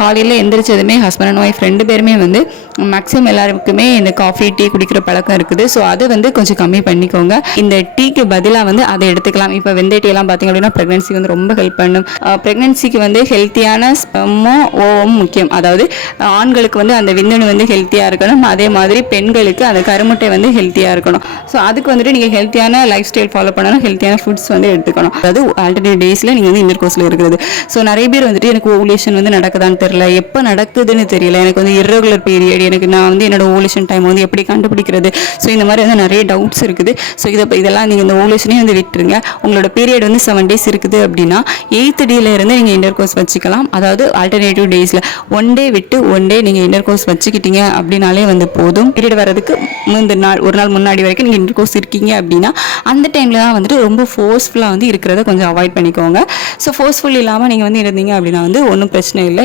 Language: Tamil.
காலையில் எந்திரிச்சதுமே ஹஸ்பண்ட் அண்ட் ஒய்ஃப் 2 பேருமே வந்து மேக்ஸிமம் எல்லாருக்குமே இந்த காஃபி டீ குடிக்கிற பழக்கம் இருக்குது. ஸோ அதை வந்து கொஞ்சம் கம்மி பண்ணிக்கோங்க. இந்த டீக்கு பதிலாக வந்து அதை எடுத்துக்கலாம். இப்போ வெந்தய டீ எல்லாம் பார்த்தீங்க அப்படின்னா ப்ரெக்னன்சிக்கு வந்து ரொம்ப ஹெல்ப் பண்ணும். ப்ரெக்னன்சிக்கு வந்து ஹெல்த்தியான ஸ்பெர்மும் ஓவும் முக்கியம். அதாவது ஆண்களுக்கு வந்து அந்த விந்தணு வந்து ஹெல்த்தியாக இருக்கணும், அதே மாதிரி பெண்களுக்கு அந்த கருமுட்டை வந்து ஹெல்த்தியாக இருக்கணும். ஸோ அதுக்கு வந்துட்டு நீங்கள் ஹெல்த்தியான லைஃப் ஸ்டைல் ஃபாலோ பண்ணணும், ஹெல்த்தியான ஃபுட்ஸ் வந்து எடுத்துக்கணும். அதாவது ஆல்டர்னேட் டேஸில் நீங்கள் வந்து இன்டர் கோர்ஸில் இருக்கிறது. ஸோ நிறைய பேர் வந்துட்டு எனக்கு ஓவுலேஷன் வந்து நடக்குதான்னு தெரியல, எப்போ நடக்குதுன்னு தெரியல, எனக்கு வந்து இர்ரெகுலர் பீரியட், எனக்கு நான் வந்து என்னோட ஓவுலேஷன் டைம் வந்து எப்படி கண்டுபிடிக்கிறது, ஸோ இந்த மாதிரி வந்து நிறைய டவுட்ஸ் இருக்குது. ஸோ இதெல்லாம் நீங்கள் இந்த ஓவுலேஷனே வந்து விட்டுருங்க. உங்களோட பீரியட் வந்து 7 days இருக்குது அப்படின்னா 8th டேல இருந்து நீங்கள் இன்டர் கோர்ஸ் வச்சுக்கலாம். அதாவது ஆல்டர்னேட்டிவ் டேஸில் 1 day விட்டு 1 day நீங்கள் இன்டர் கோர்ஸ் வச்சுக்கிட்டீங்க அப்படின்னாலே வந்து போதும். பீரியட் வரதுக்கு ஒரு நாள் முன்னாடி வரைக்கும் நீங்கள் இன்டர் கோர்ஸ் இருக்கீங்க அப்படின்னா அந்த டைமில் தான் வந்துட்டு ரொம்ப ஃபோர்ஸ்ஃபுல்லாக வந்து இருக்கிறத கொஞ்சம் அவாய்ட் பண்ணிக்கோங்க. ஸோ ஃபோர்ஸ்ஃபுல் இல்லாமல் நீங்கள் வந்து இருந்தீங்க அப்படின்னா வந்து ஒன்றும் பிரச்சனை இல்லை.